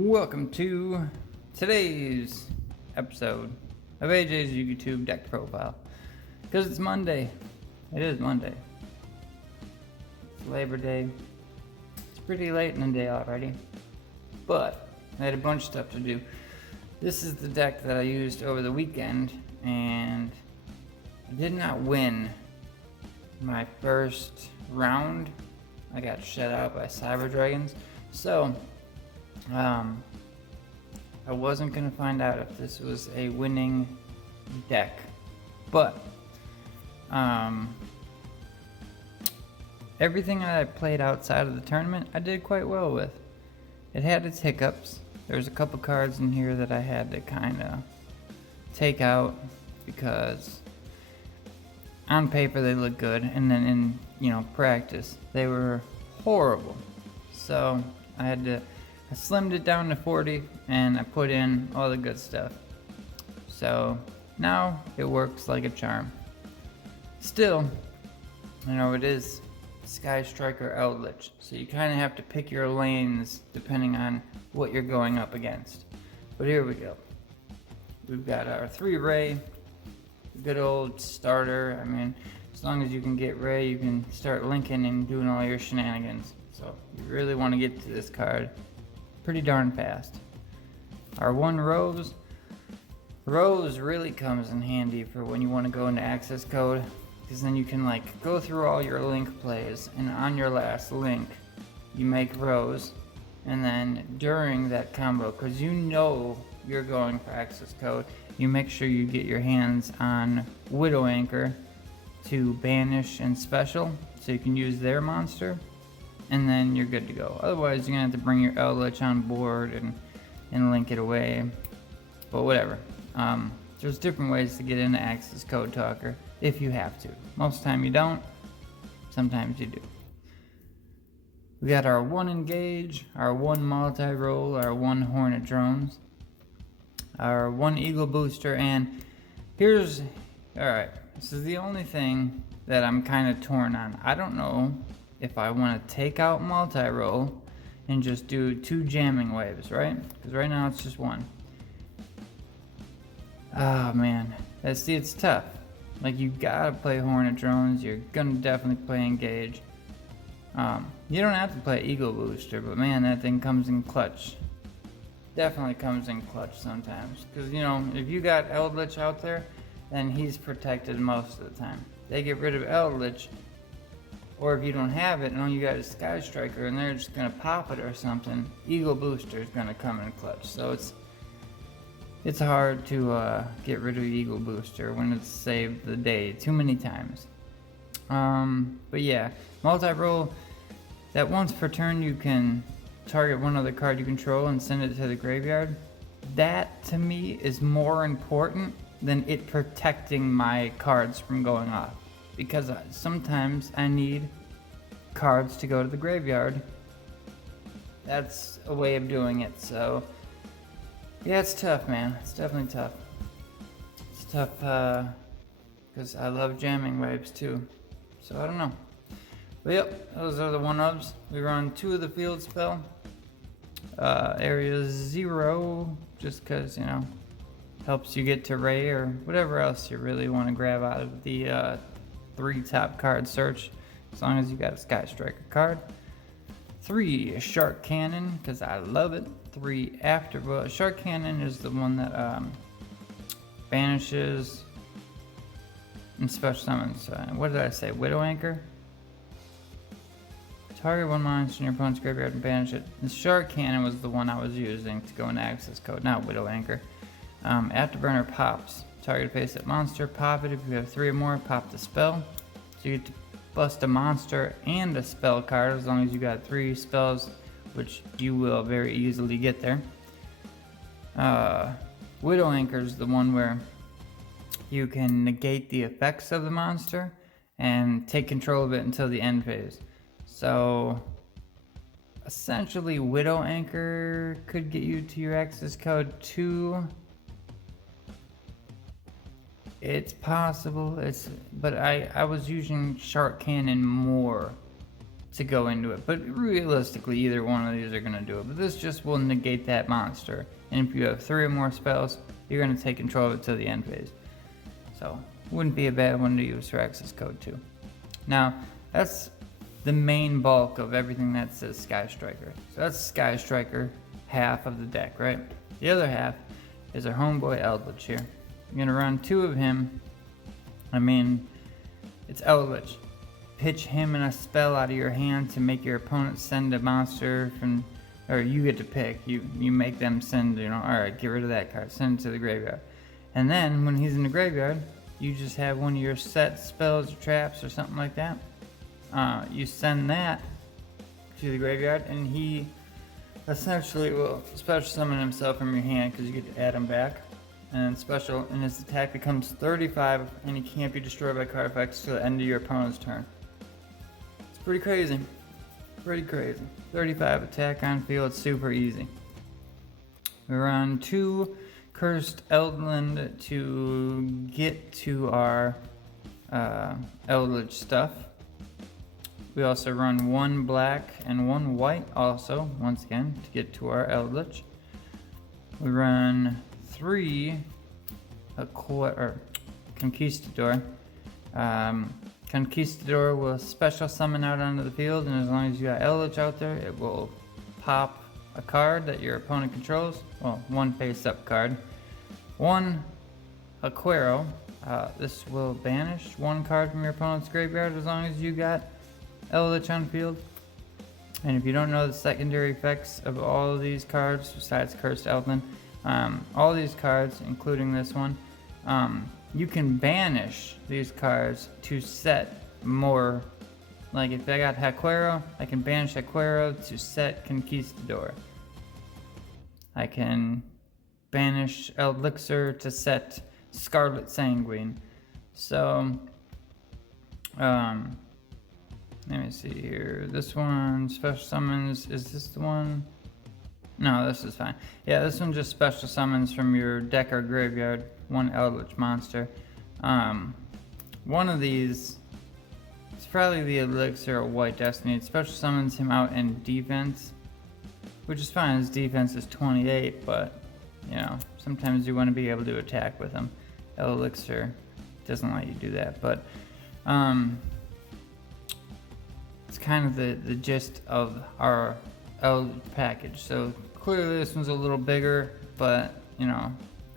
Welcome to today's episode of AJ's YouTube deck profile. Because it's Monday. It is Monday. It's Labor Day. It's pretty late in the day already. But I had a bunch of stuff to do. This is the deck that I used over the weekend, and I did not win my first round. I got shut out by Cyber Dragons. So I wasn't gonna find out if this was a winning deck, but everything that I played outside of the tournament I did quite well with. It had its hiccups. There's a couple cards in here that I had to kind of take out because on paper they look good, and then in practice they were horrible. So I slimmed it down to 40 and I put in all the good stuff. So now it works like a charm. Still, it is Sky Striker Eldlich, so you kind of have to pick your lanes depending on what you're going up against. But here we go. We've got our 3 Ray, good old starter. I mean, as long as you can get Ray, you can start linking and doing all your shenanigans. So you really want to get to this card pretty darn fast. Our 1 Rose. Rose really comes in handy for when you want to go into access code, because then you can go through all your link plays, and on your last link you make Rose, and then during that combo, because you're going for access code, you make sure you get your hands on Widow Anchor to banish and special, so you can use their monster, and then you're good to go. Otherwise, you're gonna have to bring your Eldlich on board and link it away. But whatever. There's different ways to get into Access Code Talker if you have to. Most of the time you don't. Sometimes you do. We got our 1 Engage, our 1 Multi-Roll, our 1 Hornet Drones, our 1 Eagle Booster, and alright, this is the only thing that I'm kind of torn on. I don't know if I want to take out multi-roll and just do 2 jamming waves, right? Because right now it's just 1. Oh man, it's tough. You gotta play Hornet Drones. You're gonna definitely play Engage. You don't have to play Eagle Booster, but man, that thing comes in clutch. Definitely comes in clutch sometimes. Because if you got Eldlich out there, then he's protected most of the time. They get rid of Eldlich, or if you don't have it and all you got is Sky Striker and they're just gonna pop it or something, Eagle Booster is gonna come in clutch. So it's hard to get rid of Eagle Booster when it's saved the day too many times. But yeah, multi-roll, that once per turn you can target one other card you control and send it to the graveyard. That to me is more important than it protecting my cards from going off. Because sometimes I need cards to go to the graveyard. That's a way of doing it. So yeah, it's tough, man. It's definitely tough. It's tough because I love jamming waves too. So I don't know. But yep, those are the 1-ups. We run 2 of the field spell. Area 0, just because, helps you get to Ray or whatever else you really want to grab out of the 3 top card search, as long as you got a Sky Striker card. 3 Shark Cannon, because I love it. 3 Afterglow. Shark Cannon is the one that banishes and special summons. What did I say? Widow Anchor? Target 1 monster in your opponent's graveyard and banish it. The Shark Cannon was the one I was using to go into access code, not Widow Anchor. Afterburner pops. Target face-up monster, pop it. If you have 3 or more, pop the spell. So you get to bust a monster and a spell card as long as you got 3 spells, which you will very easily get there. Widow Anchor is the one where you can negate the effects of the monster and take control of it until the end phase. So essentially Widow Anchor could get you to your access code 2. It's possible, but I was using Shark Cannon more to go into it. But realistically, either one of these are going to do it. But this just will negate that monster. And if you have 3 or more spells, you're going to take control of it till the end phase. So, wouldn't be a bad one to use for access code too. Now, that's the main bulk of everything that says Sky Striker. So that's Sky Striker, half of the deck, right? The other half is our homeboy Eldlich here. You're going to run 2 of him. I mean, it's Eldlich. Pitch him in a spell out of your hand to make your opponent send a monster from, or you get to pick. You make them send, alright, get rid of that card, send it to the graveyard. And then, when he's in the graveyard, you just have one of your set spells or traps or something like that. You send that to the graveyard, and he essentially will special summon himself from your hand because you get to add him back. And his attack becomes 35, and he can't be destroyed by card effects till the end of your opponent's turn. It's pretty crazy. Pretty crazy. 35 attack on field, super easy. We run 2 Cursed Eldland to get to our Eldlich stuff. We also run 1 black and 1 white also, once again, to get to our Eldlich. We run 3 Conquistador. Conquistador will special summon out onto the field, and as long as you got Eldlich out there, it will pop a card that your opponent controls. Well, 1 face-up card. 1 Aquero. This will banish 1 card from your opponent's graveyard as long as you got Eldlich on field. And if you don't know the secondary effects of all of these cards, besides Cursed Eldland, all these cards, including this one, you can banish these cards to set more. Like if I got Aquero, I can banish Aquero to set Conquistador. I can banish Elixir to set Scarlet Sanguine. So, let me see here. This one, special summons, is this the one? No, this is fine. Yeah, this one just special summons from your deck or graveyard 1 Eldlich monster. One of these, it's probably the Elixir or White Destiny. It special summons him out in defense, which is fine. His defense is 28, but sometimes you want to be able to attack with him. Elixir doesn't let you do that, but it's kind of the gist of our Eldlich package. So clearly this one's a little bigger, but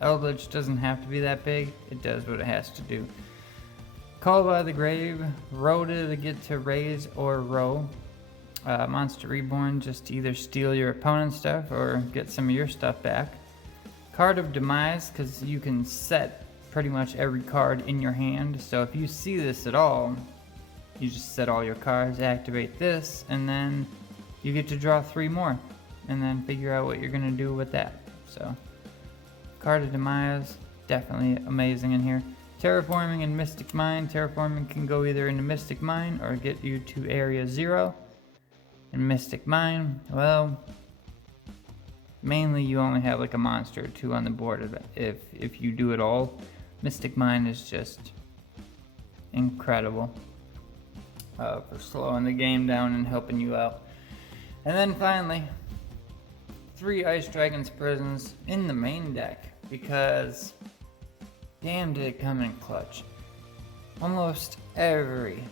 Eldlich doesn't have to be that big. It does what it has to do. Call by the Grave, Rhoda to get to raise or row. Monster Reborn just to either steal your opponent's stuff or get some of your stuff back. Card of Demise, because you can set pretty much every card in your hand. So if you see this at all, you just set all your cards, activate this, and then you get to draw 3 more. And then figure out what you're going to do with that. So, Card of Demise, definitely amazing in here. Terraforming and Mystic Mine. Terraforming can go either into Mystic Mine or get you to Area 0. And Mystic Mine, well, mainly you only have like a monster or 2 on the board if you do it all. Mystic Mine is just incredible for slowing the game down and helping you out. And then finally, 3 Ice Dragon's Prisons in the main deck, because damn did it come in clutch. Almost every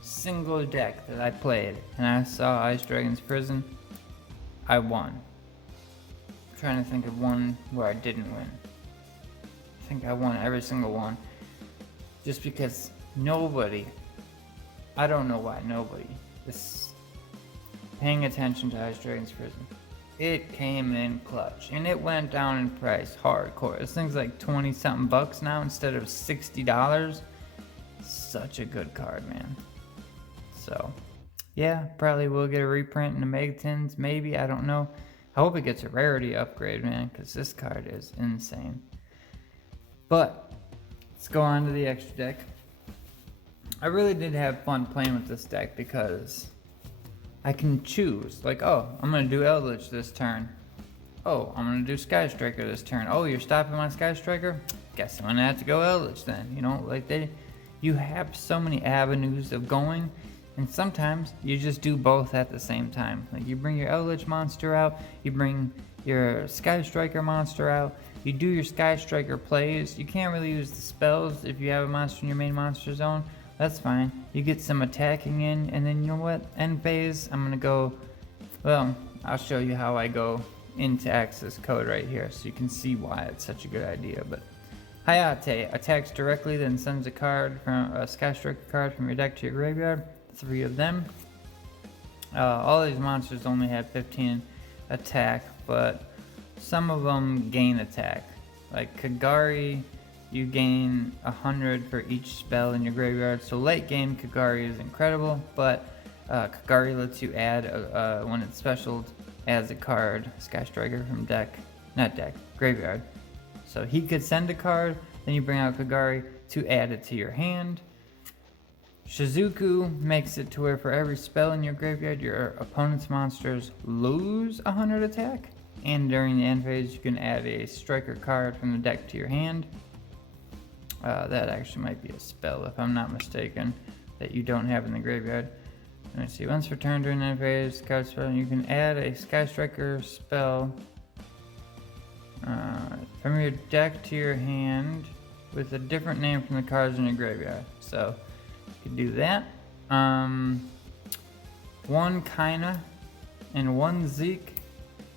single deck that I played and I saw Ice Dragon's Prison, I won. I'm trying to think of one where I didn't win. I think I won every single one. Just because nobody, I don't know why nobody is paying attention to Ice Dragon's Prison. It came in clutch, and it went down in price hardcore. This thing's like 20 something bucks now instead of $60. Such a good card, man. So, yeah, probably will get a reprint in the Megatons, maybe, I don't know. I hope it gets a rarity upgrade, man, because this card is insane. But, let's go on to the extra deck. I really did have fun playing with this deck because I can choose, like, oh, I'm going to do Eldlich this turn. Oh, I'm going to do Sky Striker this turn. Oh, you're stopping my Sky Striker? Guess I'm going to have to go Eldlich then. You have so many avenues of going, And sometimes you just do both at the same time. Like you bring your Eldlich monster out, you bring your Sky Striker monster out, you do your Sky Striker plays. You can't really use the spells if you have a monster in your main monster zone. That's fine. You get some attacking in, and then you know what? End phase, I'm gonna go, well, I'll show you how I go into access code right here so you can see why it's such a good idea. But Hayate attacks directly, then sends a card from a Sky Striker card from your deck to your graveyard. 3 of them. All these monsters only have 15 attack, but some of them gain attack. Like Kagari, you gain 100 for each spell in your graveyard. So late game, Kagari is incredible, but Kagari lets you add, when it's special, adds a card, Sky Striker from graveyard. So he could send a card, then you bring out Kagari to add it to your hand. Shizuku makes it to where for every spell in your graveyard, your opponent's monsters lose 100 attack. And during the end phase, you can add a striker card from the deck to your hand. That actually might be a spell, if I'm not mistaken, that you don't have in the graveyard. Let me see. Once per turn during the end phase, card spell, you can add a Sky Striker spell from your deck to your hand with a different name from the cards in your graveyard. So you can do that. 1 Kaina and 1 Zeke.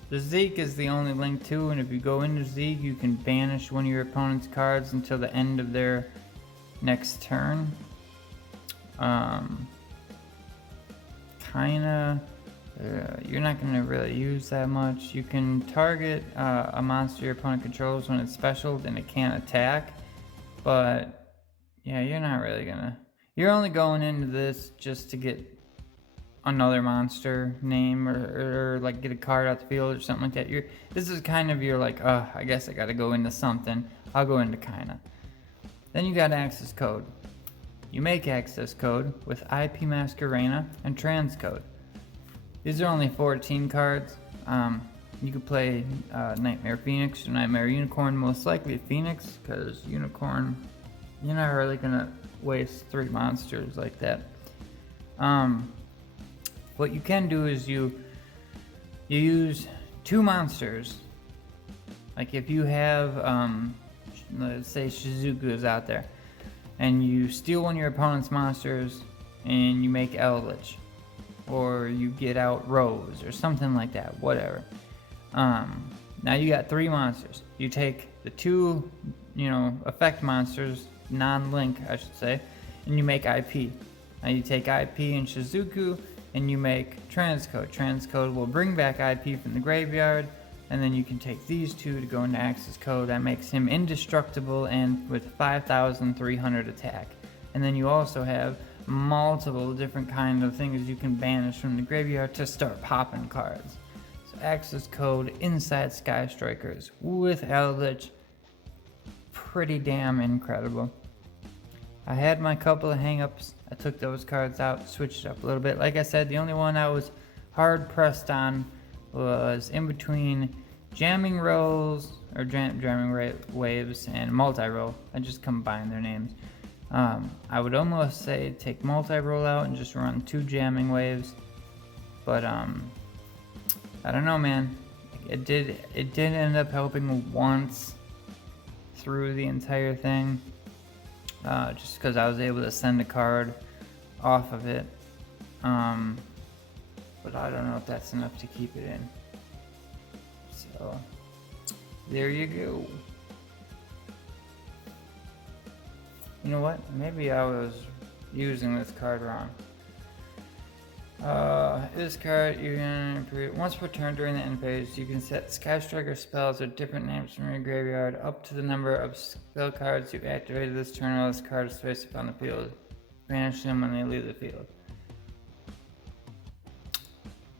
The Zeke is the only link to, and if you go into Zeke, you can banish one of your opponent's cards until the end of their next turn. Kaina, you're not going to really use that much. You can target a monster your opponent controls when it's special, and it can't attack. But yeah, you're not really gonna. You're only going into this just to get another monster name or like get a card out the field or something like that. This is kind of your like, I guess I gotta go into something. I'll go into kinda. Then you got access code. You make access code with IP Masquerena and transcode. These are only 14 cards. You could play Nightmare Phoenix or Nightmare Unicorn, most likely Phoenix, because Unicorn, you're not really gonna waste 3 monsters like that. What you can do is you use 2 monsters. Like if you have, let's say Shizuku is out there, and you steal one of your opponent's monsters and you make Eldlich, or you get out Rose or something like that, whatever. Now you got 3 monsters. You take the 2, effect monsters, non-link I should say, and you make IP. Now you take IP and Shizuku and you make transcode. Transcode will bring back IP from the graveyard, and then you can take these 2 to go into access code. That makes him indestructible and with 5,300 attack. And then you also have multiple different kind of things you can banish from the graveyard to start popping cards. So access code inside Sky Strikers with Eldlich, pretty damn incredible. I had my couple of hangups. I took those cards out, switched it up a little bit. Like I said, the only one I was hard pressed on was in between jamming rolls or jamming waves and multi-roll. I just combined their names. I would almost say take multi-roll out and just run 2 jamming waves, but I don't know, man. It did end up helping once through the entire thing, just because I was able to send a card off of it, but I don't know if that's enough to keep it in. So there you go. You know what? Maybe I was using this card wrong. This card, you can improve once per turn during the end phase. You can set Sky Striker spells with different names from your graveyard up to the number of spell cards you activated this turn while this card is placed upon the field. Banish them when they leave the field.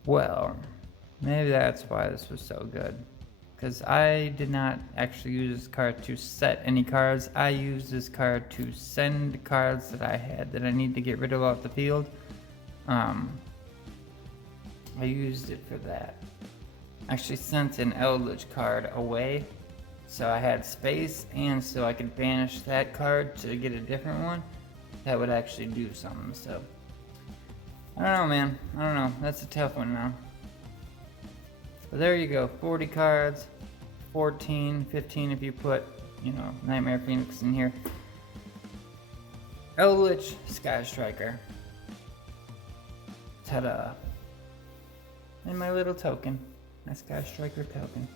Well, maybe that's why this was so good. Because I did not actually use this card to set any cards. I used this card to send cards that I had that I need to get rid of off the field. I used it for that. Actually sent an Eldlich card away, so I had space, and so I could banish that card to get a different one that would actually do something. So I don't know, man. I don't know. That's a tough one now. But there you go. 40 cards. 14, 15 if you put, you know, Nightmare Phoenix in here. Eldlich-Sky Striker. Ta-da. And my little token. My Sky Striker token.